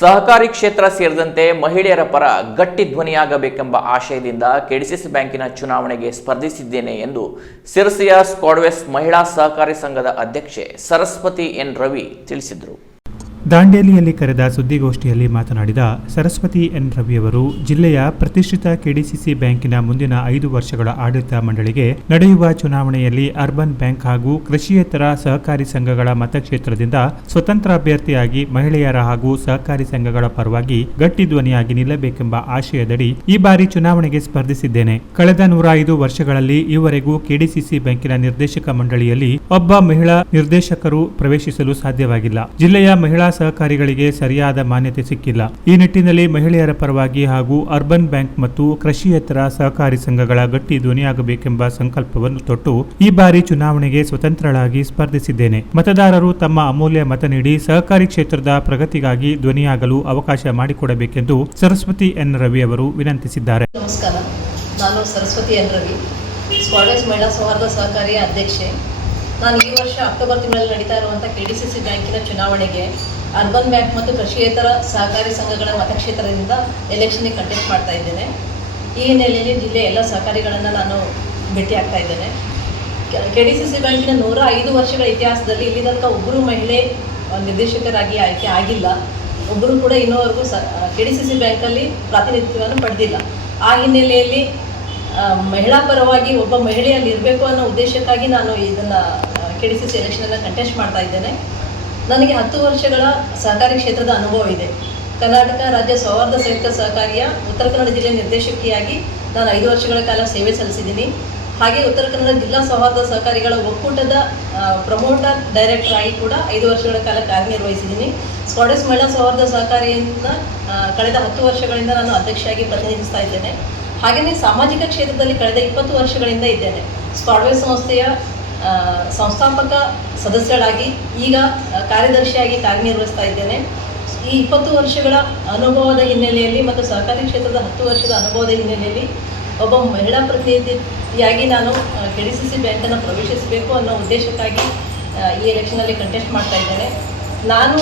ಸಹಕಾರಿ ಕ್ಷೇತ್ರ ಸೇರಿದಂತೆ ಮಹಿಳೆಯರ ಪರ ಗಟ್ಟಿ ಧ್ವನಿಯಾಗಬೇಕೆಂಬ ಆಶಯದಿಂದ ಕೆಡಿಸಿಸಿ ಬ್ಯಾಂಕಿನ ಚುನಾವಣೆಗೆ ಸ್ಪರ್ಧಿಸಿದ್ದೇನೆ ಎಂದು ಸಿರಸಿಯ ಸ್ಕ್ವಾಡ್ವೇಸ್ ಮಹಿಳಾ ಸಹಕಾರಿ ಸಂಘದ ಅಧ್ಯಕ್ಷೆ ಸರಸ್ವತಿ ಎನ್ ರವಿ ತಿಳಿಸಿದರು. ದಾಂಡೇಲಿಯಲ್ಲಿ ಕರೆದ ಸುದ್ದಿಗೋಷ್ಠಿಯಲ್ಲಿ ಮಾತನಾಡಿದ ಸರಸ್ವತಿ ಎನ್ ರವಿಯವರು ಜಿಲ್ಲೆಯ ಪ್ರತಿಷ್ಠಿತ ಕೆಡಿಸಿಸಿ ಬ್ಯಾಂಕಿನ ಮುಂದಿನ 5 ವರ್ಷಗಳ ಆಡಳಿತ ಮಂಡಳಿಗೆ ನಡೆಯುವ ಚುನಾವಣೆಯಲ್ಲಿ ಅರ್ಬನ್ ಬ್ಯಾಂಕ್ ಹಾಗೂ ಕೃಷಿಯೇತರ ಸಹಕಾರಿ ಸಂಘಗಳ ಮತಕ್ಷೇತ್ರದಿಂದ ಸ್ವತಂತ್ರ ಅಭ್ಯರ್ಥಿಯಾಗಿ ಮಹಿಳೆಯರ ಹಾಗೂ ಸಹಕಾರಿ ಸಂಘಗಳ ಪರವಾಗಿ ಗಟ್ಟಿ ಧ್ವನಿಯಾಗಿ ನಿಲ್ಲಬೇಕೆಂಬ ಆಶಯದಡಿ ಈ ಬಾರಿ ಚುನಾವಣೆಗೆ ಸ್ಪರ್ಧಿಸಿದ್ದೇನೆ. ಕಳೆದ 105 ವರ್ಷಗಳಲ್ಲಿ ಈವರೆಗೂ ಕೆಡಿಸಿಸಿ ಬ್ಯಾಂಕಿನ ನಿರ್ದೇಶಕ ಮಂಡಳಿಯಲ್ಲಿ ಒಬ್ಬ ಮಹಿಳಾ ನಿರ್ದೇಶಕರು ಪ್ರವೇಶಿಸಲು ಸಾಧ್ಯವಾಗಿಲ್ಲ. ಜಿಲ್ಲೆಯ ಮಹಿಳಾ ಸಹಕಾರಿಗಳಿಗೆ ಸರಿಯಾದ ಮಾನ್ಯತೆ ಸಿಕ್ಕಿಲ್ಲ. ಈ ನಿಟ್ಟಿನಲ್ಲಿ ಮಹಿಳೆಯರ ಪರವಾಗಿ ಹಾಗೂ ಅರ್ಬನ್ ಬ್ಯಾಂಕ್ ಮತ್ತು ಕೃಷಿಯೇತರ ಸಹಕಾರಿ ಸಂಘಗಳ ಗಟ್ಟಿ ಧ್ವನಿಯಾಗಬೇಕೆಂಬ ಸಂಕಲ್ಪವನ್ನು ತೊಟ್ಟು ಈ ಬಾರಿ ಚುನಾವಣೆಗೆ ಸ್ವತಂತ್ರಳಾಗಿ ಸ್ಪರ್ಧಿಸಿದ್ದೇನೆ. ಮತದಾರರು ತಮ್ಮ ಅಮೂಲ್ಯ ಮತ ನೀಡಿ ಸಹಕಾರಿ ಕ್ಷೇತ್ರದ ಪ್ರಗತಿಗಾಗಿ ಧ್ವನಿಯಾಗಲು ಅವಕಾಶ ಮಾಡಿಕೊಡಬೇಕೆಂದು ಸರಸ್ವತಿ ಎನ್ ರವಿ ಅವರು ವಿನಂತಿಸಿದ್ದಾರೆ. ನಮಸ್ಕಾರ, ನಾನು ಸರಸ್ವತಿ ಎನ್ ರವಿ, ಸ್ಕ್ವಾಡ್ವೇಸ್ ಮಹಿಳಾ ಸೌಹಾರ್ದ ಸಹಕಾರಿಯ ಅಧ್ಯಕ್ಷೆ. ನಾನು ಈ ವರ್ಷ ಅಕ್ಟೋಬರ್ ತಿಂಗಳಲ್ಲಿ ನಡೀತಾ ಇರುವಂಥ ಕೆಡಿಸಿಸಿ ಬ್ಯಾಂಕಿನ ಚುನಾವಣೆಗೆ ಅರ್ಬನ್ ಬ್ಯಾಂಕ್ ಮತ್ತು ಕೃಷಿಯೇತರ ಸಹಕಾರಿ ಸಂಘಗಳ ಮತಕ್ಷೇತ್ರದಿಂದ ಎಲೆಕ್ಷನ್ಗೆ ಕಂಟೆಸ್ಟ್ ಮಾಡ್ತಾ ಇದ್ದೇನೆ. ಈ ಹಿನ್ನೆಲೆಯಲ್ಲಿ ಜಿಲ್ಲೆಯ ಎಲ್ಲ ಸಹಕಾರಿಗಳನ್ನು ನಾನು ಭೇಟಿಯಾಗ್ತಾ ಇದ್ದೇನೆ. ಕೆಡಿಸಿಸಿ ಬ್ಯಾಂಕಿನ 105 ವರ್ಷಗಳ ಇತಿಹಾಸದಲ್ಲಿ ಇಲ್ಲಿ ತನಕ ಒಬ್ಬರು ಮಹಿಳೆ ನಿರ್ದೇಶಕರಾಗಿ ಆಯ್ಕೆ ಆಗಿಲ್ಲ. ಒಬ್ಬರು ಕೂಡ ಇನ್ನೂವರೆಗೂ ಕೆಡಿಸಿಸಿ ಬ್ಯಾಂಕಲ್ಲಿ ಪ್ರಾತಿನಿಧ್ಯವನ್ನು ಪಡೆದಿಲ್ಲ. ಆ ಹಿನ್ನೆಲೆಯಲ್ಲಿ ಮಹಿಳಾ ಪರವಾಗಿ ಒಬ್ಬ ಮಹಿಳೆಯಲ್ಲಿ ಇರಬೇಕು ಅನ್ನೋ ಉದ್ದೇಶಕ್ಕಾಗಿ ನಾನು ಇದನ್ನು ಕೆಡಿಸಿಸಿ ಎಲೆಕ್ಷನನ್ನು ಕಂಟೆಸ್ಟ್ ಮಾಡ್ತಾ ಇದ್ದೇನೆ. ನನಗೆ 10 ವರ್ಷಗಳ ಸಹಕಾರಿ ಕ್ಷೇತ್ರದ ಅನುಭವ ಇದೆ. ಕರ್ನಾಟಕ ರಾಜ್ಯ ಸೌಹಾರ್ದ ಸಂಯುಕ್ತ ಸಹಕಾರಿಯ ಉತ್ತರ ಕನ್ನಡ ಜಿಲ್ಲೆ ನಿರ್ದೇಶಕಿಯಾಗಿ ನಾನು 5 ವರ್ಷಗಳ ಕಾಲ ಸೇವೆ ಸಲ್ಲಿಸಿದ್ದೀನಿ. ಹಾಗೆ ಉತ್ತರ ಕನ್ನಡ ಜಿಲ್ಲಾ ಸೌಹಾರ್ದ ಸಹಕಾರಿಗಳ ಒಕ್ಕೂಟದ ಪ್ರಮೋಟರ್ ಡೈರೆಕ್ಟರ್ ಆಗಿ ಕೂಡ 5 ವರ್ಷಗಳ ಕಾಲ ಕಾರ್ಯನಿರ್ವಹಿಸಿದ್ದೀನಿ. ಸ್ಕ್ವಾಡ್ವೇಸ್ ಮಹಿಳಾ ಸೌಹಾರ್ದ ಸಹಕಾರಿಯಿಂದ ಕಳೆದ 10 ವರ್ಷಗಳಿಂದ ನಾನು ಅಧ್ಯಕ್ಷೆಯಾಗಿ ಪ್ರತಿನಿಧಿಸ್ತಾ ಇದ್ದೇನೆ. ಹಾಗೆಯೇ ಸಾಮಾಜಿಕ ಕ್ಷೇತ್ರದಲ್ಲಿ ಕಳೆದ 20 ವರ್ಷಗಳಿಂದ ಇದ್ದೇನೆ. ಸ್ಕ್ವಾಡ್ವೇಸ್ ಸಂಸ್ಥೆಯ ಸಂಸ್ಥಾಪಕ ಸದಸ್ಯಳಾಗಿ ಈಗ ಕಾರ್ಯದರ್ಶಿಯಾಗಿ ಕಾರ್ಯನಿರ್ವಹಿಸ್ತಾ ಇದ್ದೇನೆ. ಈ 20 ವರ್ಷಗಳ ಅನುಭವದ ಹಿನ್ನೆಲೆಯಲ್ಲಿ ಮತ್ತು ಸಹಕಾರಿ ಕ್ಷೇತ್ರದ 10 ವರ್ಷದ ಅನುಭವದ ಹಿನ್ನೆಲೆಯಲ್ಲಿ ಒಬ್ಬ ಮಹಿಳಾ ಪ್ರತಿನಿಧಿಯಾಗಿ ನಾನು ಕೆಡಿಸಿಸಿ ಬ್ಯಾಂಕನ್ನು ಪ್ರವೇಶಿಸಬೇಕು ಅನ್ನೋ ಉದ್ದೇಶಕ್ಕಾಗಿ ಈ ಎಲೆಕ್ಷನಲ್ಲಿ ಕಂಟೆಸ್ಟ್ ಮಾಡ್ತಾ ಇದ್ದೇನೆ. ನಾನು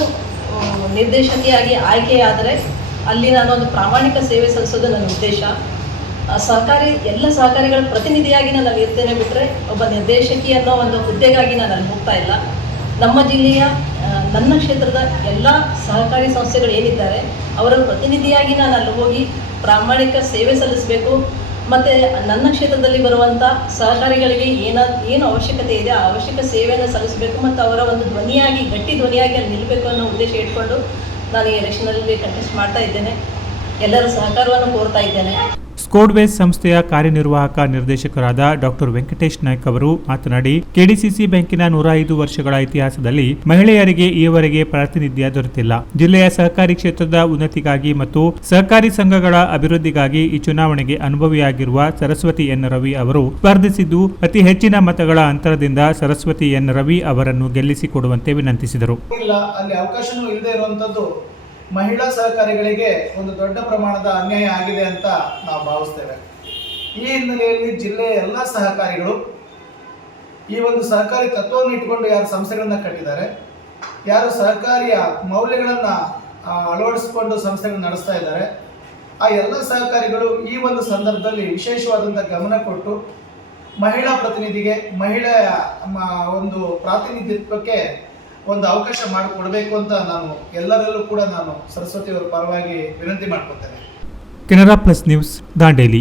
ನಿರ್ದೇಶಕಿಯಾಗಿ ಆಯ್ಕೆಯಾದರೆ ಅಲ್ಲಿ ನಾನು ಒಂದು ಪ್ರಾಮಾಣಿಕ ಸೇವೆ ಸಲ್ಲಿಸೋದು ನನ್ನ ಉದ್ದೇಶ. ಎಲ್ಲ ಸಹಕಾರಿಗಳ ಪ್ರತಿನಿಧಿಯಾಗಿ ನಾನು ಅಲ್ಲಿ ಇರ್ತೇನೆ ಬಿಟ್ಟರೆ ಒಬ್ಬ ನಿರ್ದೇಶಕಿ ಅನ್ನೋ ಒಂದು ಹುದ್ದೆಗಾಗಿ ನಾನು ಅಲ್ಲಿ ಹೋಗ್ತಾ ಇಲ್ಲ. ನಮ್ಮ ಜಿಲ್ಲೆಯ ನನ್ನ ಕ್ಷೇತ್ರದ ಎಲ್ಲ ಸಹಕಾರಿ ಸಂಸ್ಥೆಗಳು ಏನಿದ್ದಾರೆ ಅವರ ಪ್ರತಿನಿಧಿಯಾಗಿ ನಾನು ಅಲ್ಲಿ ಹೋಗಿ ಪ್ರಾಮಾಣಿಕ ಸೇವೆ ಸಲ್ಲಿಸಬೇಕು. ಮತ್ತು ನನ್ನ ಕ್ಷೇತ್ರದಲ್ಲಿ ಬರುವಂಥ ಸಹಕಾರಿಗಳಿಗೆ ಏನು ಅವಶ್ಯಕತೆ ಇದೆ ಆ ಅವಶ್ಯಕ ಸೇವೆಯನ್ನು ಸಲ್ಲಿಸಬೇಕು ಮತ್ತು ಅವರ ಒಂದು ಧ್ವನಿಯಾಗಿ ಗಟ್ಟಿ ಧ್ವನಿಯಾಗಿ ಅಲ್ಲಿ ನಿಲ್ಲಬೇಕು ಅನ್ನೋ ಉದ್ದೇಶ ಇಟ್ಕೊಂಡು ನಾನು ಈ ಎಲೆಕ್ಷನಲ್ಲಿ ಕಂಟೆಸ್ಟ್ ಮಾಡ್ತಾ ಇದ್ದೇನೆ. ಎಲ್ಲರ ಸಹಕಾರವನ್ನು ಕೋರ್ತಾ ಇದ್ದೇನೆ. ಸ್ಕ್ವಾಡ್ವೇಸ್ ಸಂಸ್ಥೆಯ ಕಾರ್ಯನಿರ್ವಾಹಕ ನಿರ್ದೇಶಕರಾದ ಡಾಕ್ಟರ್ ವೆಂಕಟೇಶ್ ನಾಯ್ಕ್ ಅವರು ಮಾತನಾಡಿ, ಕೆಡಿಸಿಸಿ ಬ್ಯಾಂಕಿನ 105 ವರ್ಷಗಳ ಇತಿಹಾಸದಲ್ಲಿ ಮಹಿಳೆಯರಿಗೆ ಈವರೆಗೆ ಪ್ರಾತಿನಿಧ್ಯ ದೊರೆತಿಲ್ಲ. ಜಿಲ್ಲೆಯ ಸಹಕಾರಿ ಕ್ಷೇತ್ರದ ಉನ್ನತಿಗಾಗಿ ಮತ್ತು ಸಹಕಾರಿ ಸಂಘಗಳ ಅಭಿವೃದ್ಧಿಗಾಗಿ ಈ ಚುನಾವಣೆಗೆ ಅನುಭವಿಯಾಗಿರುವ ಸರಸ್ವತಿ ಎನ್ ರವಿ ಅವರು ಸ್ಪರ್ಧಿಸಿದ್ದು ಅತಿ ಹೆಚ್ಚಿನ ಮತಗಳ ಅಂತರದಿಂದ ಸರಸ್ವತಿ ಎನ್ ರವಿ ಅವರನ್ನು ಗೆಲ್ಲಿಸಿಕೊಡುವಂತೆ ವಿನಂತಿಸಿದರು. ಮಹಿಳಾ ಸಹಕಾರಿಗಳಿಗೆ ಒಂದು ದೊಡ್ಡ ಪ್ರಮಾಣದ ಅನ್ಯಾಯ ಆಗಿದೆ ಅಂತ ನಾವು ಭಾವಿಸ್ತೇವೆ. ಈ ಹಿನ್ನೆಲೆಯಲ್ಲಿ ಜಿಲ್ಲೆಯ ಎಲ್ಲ ಸಹಕಾರಿಗಳು ಈ ಒಂದು ಸಹಕಾರಿ ತತ್ವವನ್ನು ಇಟ್ಕೊಂಡು ಯಾರು ಸಂಸ್ಥೆಗಳನ್ನು ಕಟ್ಟಿದ್ದಾರೆ, ಯಾರು ಸಹಕಾರಿಯ ಮೌಲ್ಯಗಳನ್ನು ಅಳವಡಿಸಿಕೊಂಡು ಸಂಸ್ಥೆಗಳನ್ನು ನಡೆಸ್ತಾ ಇದ್ದಾರೆ, ಆ ಎಲ್ಲ ಸಹಕಾರಿಗಳು ಈ ಒಂದು ಸಂದರ್ಭದಲ್ಲಿ ವಿಶೇಷವಾದಂಥ ಗಮನ ಕೊಟ್ಟು ಮಹಿಳಾ ಪ್ರತಿನಿಧಿಗೆ, ಮಹಿಳೆಯ ಒಂದು ಪ್ರಾತಿನಿಧ್ಯತ್ವಕ್ಕೆ ಒಂದು ಅವಕಾಶ ಮಾಡಿಕೊಡಬೇಕು ಅಂತ ನಾನು ಎಲ್ಲರಲ್ಲೂ ಕೂಡ ನಾನು ಸರಸ್ವತಿ ಅವರ ಪರವಾಗಿ ವಿನಂತಿ ಮಾಡ್ಕೊಳ್ತೇನೆ. Canara plus news, Dandeli.